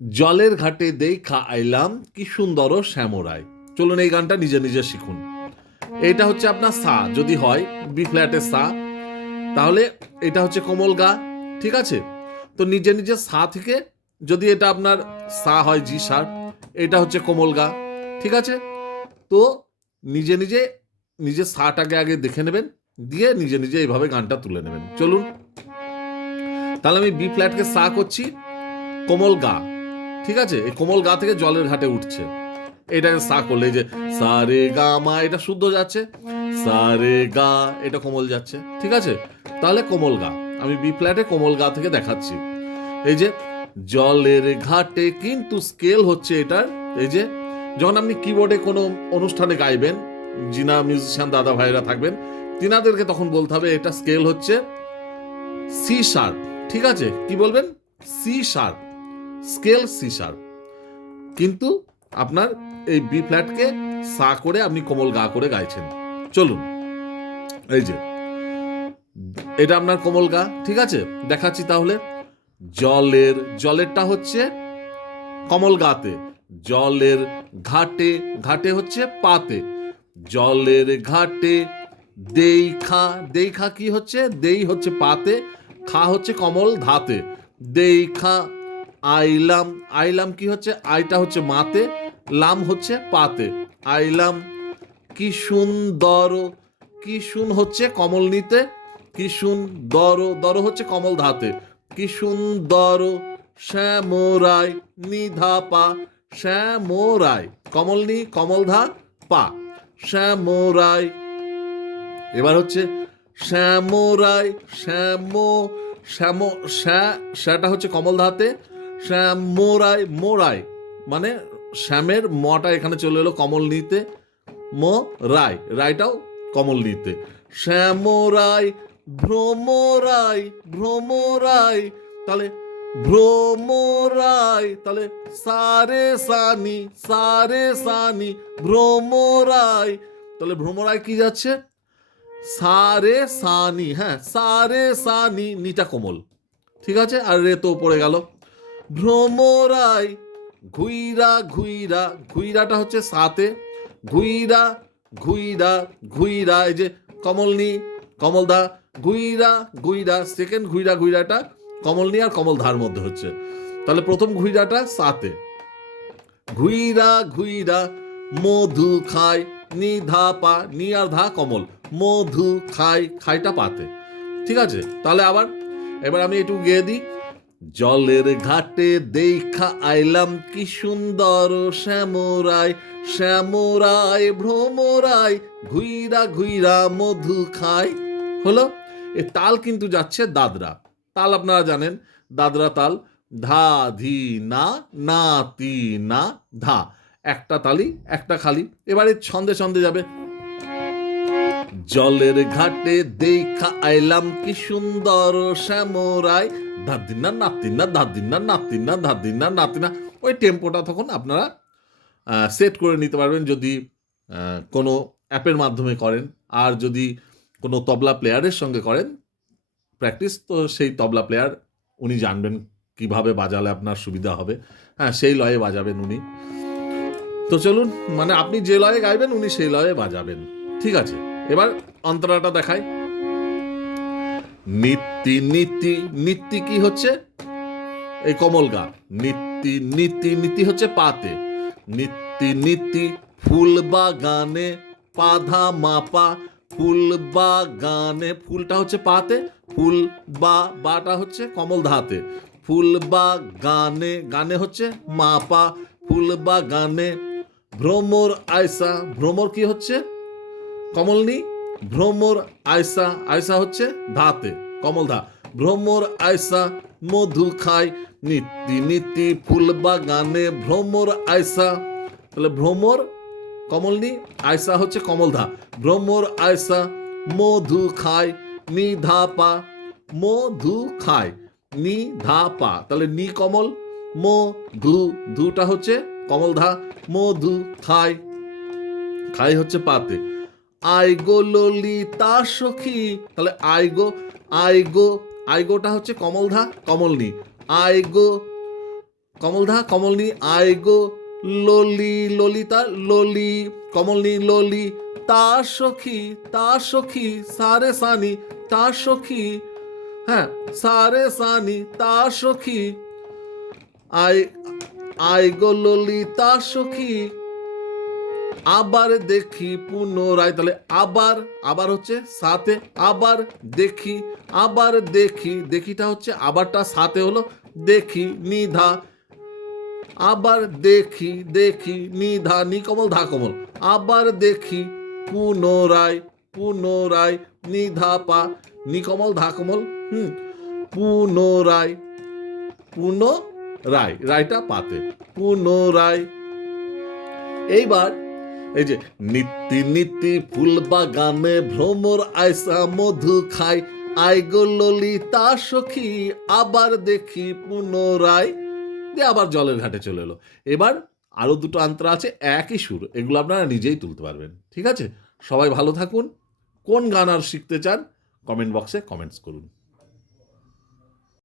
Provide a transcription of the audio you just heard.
জলের ঘাটে দেখা আইলাম কি সুন্দর শ্যামরায়। চলুন এই গানটা নিজে নিজে শিখুন। এটা হচ্ছে আপনার সা, যদি হয় বি ফ্ল্যাটের সা, তাহলে এটা হচ্ছে কোমল গা। ঠিক আছে, তো নিজে নিজে সা থেকে যদি এটা আপনার সা হয় জি শার্প, এটা হচ্ছে কোমল গা। ঠিক আছে, তো নিজে নিজে নিজে সাটাকে আগে দেখে নেবেন, দিয়ে নিজে নিজে এইভাবে গানটা তুলে নেবেন। চলুন, তাহলে আমি বি ফ্ল্যাটকে সা করছি, কোমল গা। ঠিক আছে, এই কোমল গা থেকে জলের ঘাটে উঠছে, এটাকে সা করলে এই যে সা রে গা মা, এটা শুদ্ধ যাচ্ছে, সা রে গা এটা কোমল যাচ্ছে। ঠিক আছে, তাহলে কোমল গা আমি বি ফ্ল্যাটে কোমল গা থেকে দেখাচ্ছি। এই যে জলের ঘাটে, কিন্তু স্কেল হচ্ছে এটার, এই যে যখন আপনি কিবোর্ডে কোনো অনুষ্ঠানে গাইবেন, যিনা মিউজিশিয়ান দাদা ভাইরা থাকবেন তিনাদেরকে তখন বলতে হবে এটা স্কেল হচ্ছে সি শার্প। ঠিক আছে, কি বলবেন? C sharp, scale C sharp. কিন্তু আপনার এই বি ফ্ল্যাটকে সা করে আপনি কোমল গা করে গাইছেন। চলুন, এই যে এটা আপনার কোমল গা। ঠিক আছে, দেখাচ্ছি তাহলে। জলেরটা হচ্ছে কমল গাতে, জলের ঘাটে, ঘাটে হচ্ছে পাতে, জলের ঘাটে দেইখা কি হচ্ছে? দেই হচ্ছে পাতে, খা হচ্ছে কমল ধাতে, দেইখা আইলাম, আইলাম কি হচ্ছে? আইটা হচ্ছে মাতে, লাম হচ্ছে পাতে, আইলাম কি সুন্দর, কি শুন হচ্ছে কমল নিতে, কি সুন্দর, দর হচ্ছে কমল ধাতে, কি সুন্দর শ্যামরায় নিধা পা, শ্যামরায় কমল নি কমল ধা পা, শ্যামরায়। এবার হচ্ছে শ্যামরায়, শ্যাম শ্যাটা হচ্ছে কমল ধাতে, শ্যামরায়, মোরায় মানে শ্যামের মটা এখানে চলে এলো কমল নিতে, মো রায়, রায়টাও কমল নিতে, শ্যামরায় ভ্রমরায়, ভ্রমরায়, তাহলে ভ্রমরায়, তাহলে সারে সানি ভ্রমরায়, তাহলে ভ্রমরায় কি যাচ্ছে? সারে সানি, হ্যাঁ সারে সানি, নিটা কোমল। ঠিক আছে, আর রে তো পড়ে গেল। ভ্রমরায় ঘুইরা ঘুইরা, ঘুইরাটা হচ্ছে সাতে, ঘুইরা ঘুইরা ঘুইরা, এই যে কমল নি কমল দা, ঘুইরা ঘুইরা, সেকেন্ড ঘুইরা ঘুইরাটা কমল নি আর কমল ধার মধ্যে হচ্ছে, তাহলে প্রথম ঘুইরাটা সাতে, ঘুইরা ঘুইরা মধু খায়, নি ধা পা, নি আর ধা কমল, মধু খায়, খাইটা পাতে। ঠিক আছে, তাহলে আবার এবার আমি একটু গেয়ে দিই। জলের ঘাটে দেখা আইলাম কি সুন্দর শ্যামরায়, শ্যামরায় ভ্রমরায় ঘুইরা ঘুইরা মধু খায়। হলো, এ তাল কিন্তু যাচ্ছে দাদরা তাল, আপনারা জানেন দাদরা তাল, ধা ধি না না তি না ধা, একটা তালি একটা খালি। এবারে ছন্দে ছন্দে যাবে। জলের ঘাটে দেখা আইলাম কি সুন্দর শ্যামরায়, ধাদিনা নাতিনা ধাদিনা নাতিনা ধাদিনা নাতিনা। ওই টেম্পোটা তখন আপনারা সেট করে নিতে পারবেন যদি কোনো অ্যাপের মাধ্যমে করেন, আর যদি কোনো তবলা প্লেয়ারের সঙ্গে করেন প্র্যাকটিস, তো সেই তবলা প্লেয়ার উনি জানবেন কিভাবে বাজালে আপনার সুবিধা হবে। হ্যাঁ, সেই লয়ে বাজাবেন উনি। তো চলুন, মানে আপনি যে লয়ে গাইবেন উনি সেই লয়ে বাজাবেন। ঠিক আছে, এবার অন্তরাটা দেখাই। নিত্যি নীতি, নিত্যি কি হচ্ছে? এই কমল গা, নিত্যি নীতি, নীতি হচ্ছে পাতে, নিত্যি নীতি ফুল বাগানে পাধা মাপা, ফুল বাগানে, ফুলটা হচ্ছে পাতে, ফুল বাটা হচ্ছে কমল ধাতে, ফুল বাগানে, গানে হচ্ছে মাপা, ফুল বাগানে ভ্রমর আয়সা, ভ্রমর কি হচ্ছে? কমল নি, ভ্রমর আয়সা, আয়সা হচ্ছে ধাতে কমল ধা, ভ্রমর আয়সা মধু খায়, নিত্যি নীতি ফুল বাগানে ভ্রমর আয়সা, তাহলে ভ্রমর কমল নি, আয়সা হচ্ছে কমল ধা, ভ্রমর আয়সা মধু খায়, নি ধা পা, মধু খায়, নি ধা পা, তাহলে নি কমল, মধু, ধুটা হচ্ছে কমল ধা, মধু খায়, খাই হচ্ছে পাতে, আইগো ললিতা সখী, তাহলে আইগো আইগোটা হচ্ছে কমল ধা কমল নি, আইগো কমলধা কমলনি আয় গো ললি ললিতা ললি কমলনি ললি তার সখী সারে সানি তার সখী, হ্যাঁ সারে সানি তার সখী আয় আয় গো ললি তার সখী আবার দেখি পুনরায়, তাহলে আবার আবার হচ্ছে সাথে আবার দেখি দেখিটা হচ্ছে আবারটা সাথে হলো দেখি নিধা আবার দেখি নিধা নি কমল ধা কমল আবার দেখি পুনরায় নিধা পা নি কমল ধা কমল পুনরায় রায়টা পাতে পুনরায়। এইবার এই যে নিত্যি ফুল বাগানে ভ্রমর আয়সা মধু খাই আই গো ললিতা সখী আবার দেখি পুনরায়, দিয়ে আবার জলের ঘাটে চলে এলো। এবার আরো দুটো আন্তরা আছে একই সুর, এগুলো আপনারা নিজেই তুলতে পারবেন। ঠিক আছে, সবাই ভালো থাকুন। কোন গান আর শিখতে চান কমেন্ট বক্সে কমেন্টস করুন।